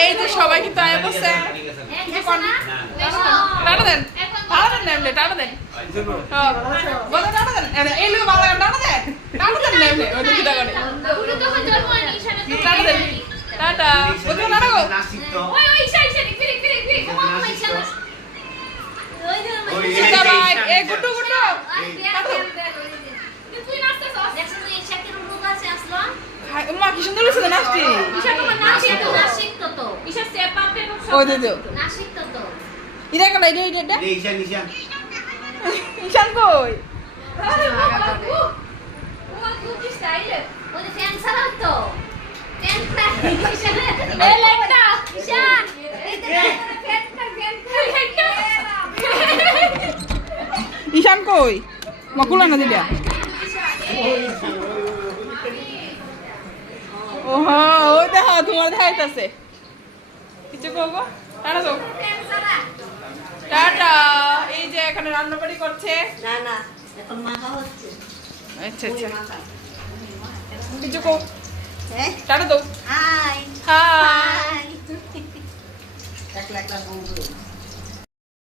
এই যে সবাই কিন্তু আয় বসে টাটা দেন টাটা দেন নেমলে টাটা দেন বলো টাটা দেন এই লোক ভালো টাটা দেন নেমলে ওই দুটো করে টাটা দেন টাটা বলো টাটা গো বাই এই গুট্টু গুট্টু মা কি সুন্দর হয়েছে নাচটি ওই দিদি ইরা কেন এটা ঈশান কই ঈশান কই মকুলা না দিদা ওহো ওই দেখো তোমার দেখাইতেছে কিছু করবো টাটা তো টাটা এই যে এখানে রান্নাবাড়ি করছে না না এখন মাখা হচ্ছে আচ্ছা আচ্ছা কিছু কো হ্যাঁ টাটা তো হাই